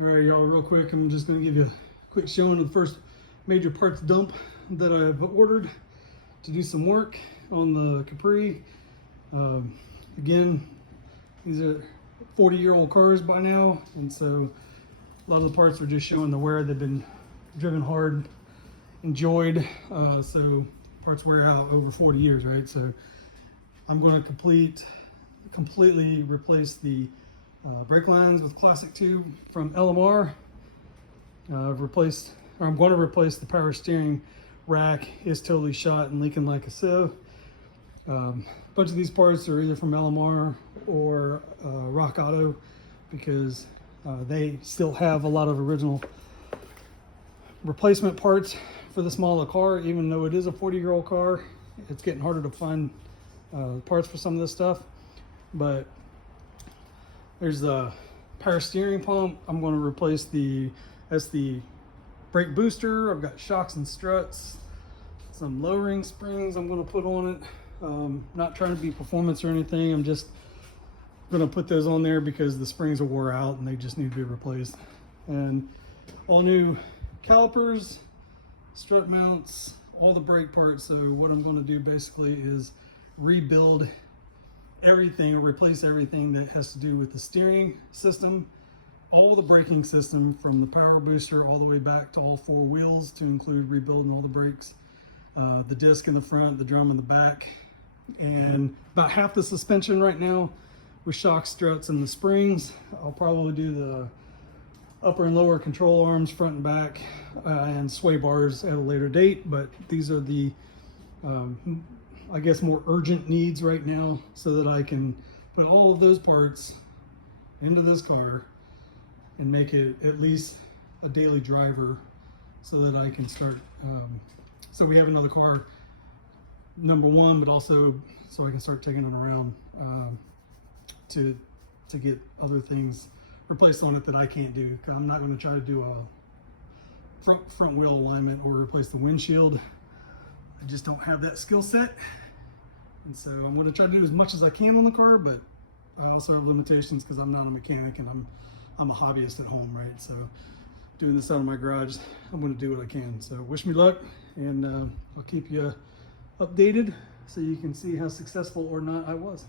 All right, y'all, real quick, I'm just going to give you a quick showing of the first major parts dump that I've ordered to do some work on the Capri. Again, these are 40-year-old cars by now, and so a lot of the parts are just showing the wear. They've been driven hard, enjoyed, so parts wear out over 40 years, right? So I'm going to completely replace the brake lines with classic tube from LMR. I'm going to replace the power steering rack. It's totally shot and leaking like a sieve. A bunch of these parts are either from LMR or Rock Auto, because they still have a lot of original replacement parts for the smaller car. Even though it is a 40-year-old car, it's getting harder to find parts for some of this stuff. But there's the power steering pump. I'm going to replace that's the brake booster. I've got shocks and struts, some lowering springs I'm going to put on it. Not trying to be performance or anything. I'm just going to put those on there because the springs are wore out and they just need to be replaced. And all new calipers, strut mounts, all the brake parts. So what I'm going to do basically is rebuild everything or replace everything that has to do with the steering system, all the braking system from the power booster all the way back to all four wheels, to include rebuilding all the brakes, the disc in the front, the drum in the back, and about half the suspension right now with shock struts and the springs. I'll probably do the upper and lower control arms front and back, and sway bars at a later date, but these are the I guess more urgent needs right now, so that I can put all of those parts into this car and make it at least a daily driver, so that I can start, so we have another car, number one, but also so I can start taking it around to get other things replaced on it that I can't do. I'm not going to try to do a front wheel alignment or replace the windshield. I just don't have that skill set, and so I'm going to try to do as much as I can on the car, but I also have limitations because I'm not a mechanic and I'm a hobbyist at home, right? So doing this out of my garage, I'm going to do what I can. So wish me luck, and I'll keep you updated so you can see how successful or not I was.